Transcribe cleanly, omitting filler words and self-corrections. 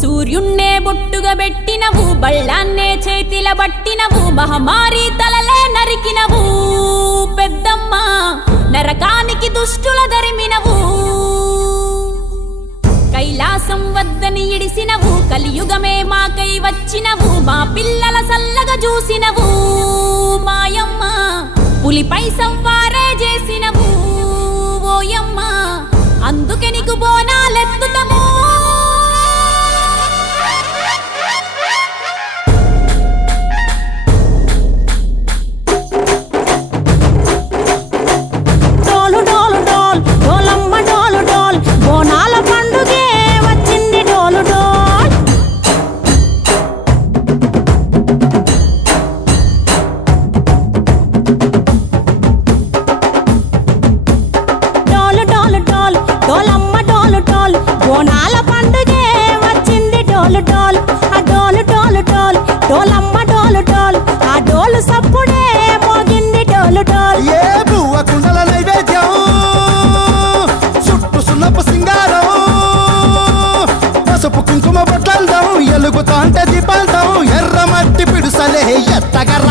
సూర్యున్నే బొట్టుగా పెట్టినవు, బళ్ళాన్నే చేతిల పట్టినవు, మహమారి తలలే నరికినవు పెద్దమ్మ, నరకానికి దుష్టుల దరిమినవు. కైలాసం వద్దని ఇడిసినవు, కలియుగమే మాకై వచ్చినవు, మా పిల్లల సల్లగా చూసినవు మాయమ్మ, పులిపై సవ్వారే చేసినవు ఓయమ్మ, అందుకే నీకు బోనాలెత్తుతము. బోనాల పండుగే వచ్చింది డోలు డోల్, ఆ డోలు డోలు డోల్, డోలమ్మ డోలు డోల్, ఆ డోలు సప్పుడే మోగింది డోలు డోల్. ఏ బువ్వ కుండల నైవేద్యం, చుట్టు సున్నపు సింగారం, పసుపు కుంకుమ బొట్లందం, ఎలుగుతాంటే దీపాంతం, ఎర్ర మట్టి పిడుసలే ఎత్తగర్ర